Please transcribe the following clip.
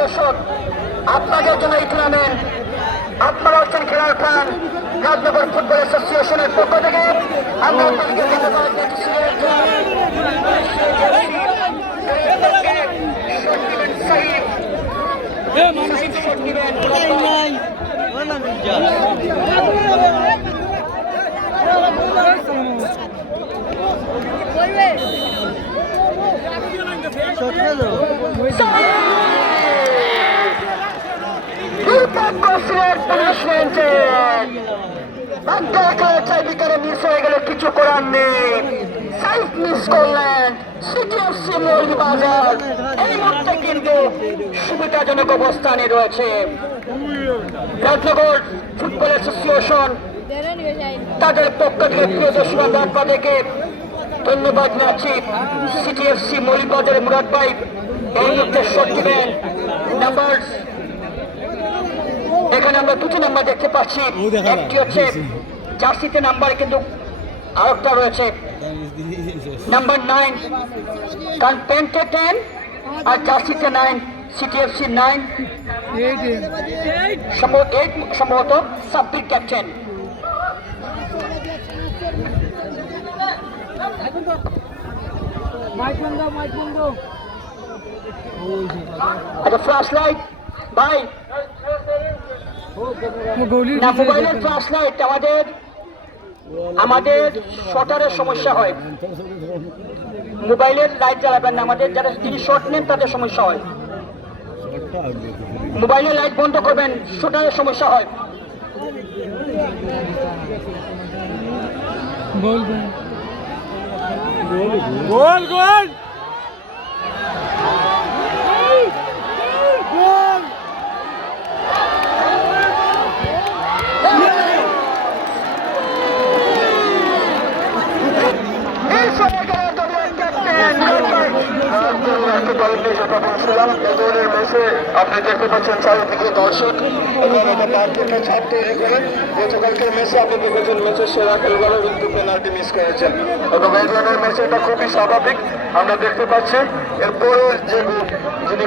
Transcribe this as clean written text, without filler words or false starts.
দর্শক, আপনাদের জন্য এই টুর্নামেন্ট। আপনারা হচ্ছেন খেলার প্রাণ। রাজনগর ফুটবল অ্যাসোসিয়েশনের পক্ষ থেকে আমরা কিছু করার নেই। সাইড মিস করলেন সিটিএফসি মৌলভীবাজার। এই মুহূর্তে কিন্তু সুবিধাজনক অবস্থানে রয়েছে। রাজনগর ফুটবল অ্যাসোসিয়েশন তাদের পক্ষ থেকে প্রিয় দর্শক আপনাদেরকে ধন্যবাদ জানাচ্ছি। সিটিএফসি মৌলভীবাজারের মুরাদ ভাই এই মুহূর্তে শট দিবেন। নাম্বার এখানে আমরা দুটি নাম্বার দেখতে পাচ্ছি। একটি হচ্ছে জার্সিতে নাম্বার, কিন্তু আরেকটা রয়েছে নাম্বার 9 কারণ প্যান্টে 10 আর জার্সিতে 9। সিটিএফসি 9 সম্ভবত সাব্বির ক্যাপ্টেন। আচ্ছা, ফ্ল্যাশ লাইট ভাই, না মোবাইলের ফ্ল্যাশ লাইট আমাদের শটারের সমস্যা হয়। মোবাইলের লাইট জ্বালাবেন না, আমাদের যারা যিনি শট নেন তাদের সমস্যা হয়। মোবাইলের লাইট বন্ধ করবেন, শটারের সমস্যা হয়। গোল গোল আপনি দেখতে পাচ্ছেন চারিদিকে দর্শক ছাপ তৈরি করে গতকালকের ম্যাচে আপনি দেখেছেন ম্যাচের সেরা খেলোয়াড়ও কিন্তু পেনাল্টি মিস করেছেন এবং এই ধরনের ম্যাচে এটা খুবই স্বাভাবিক আমরা দেখতে পাচ্ছি। এরপরে যে যিনি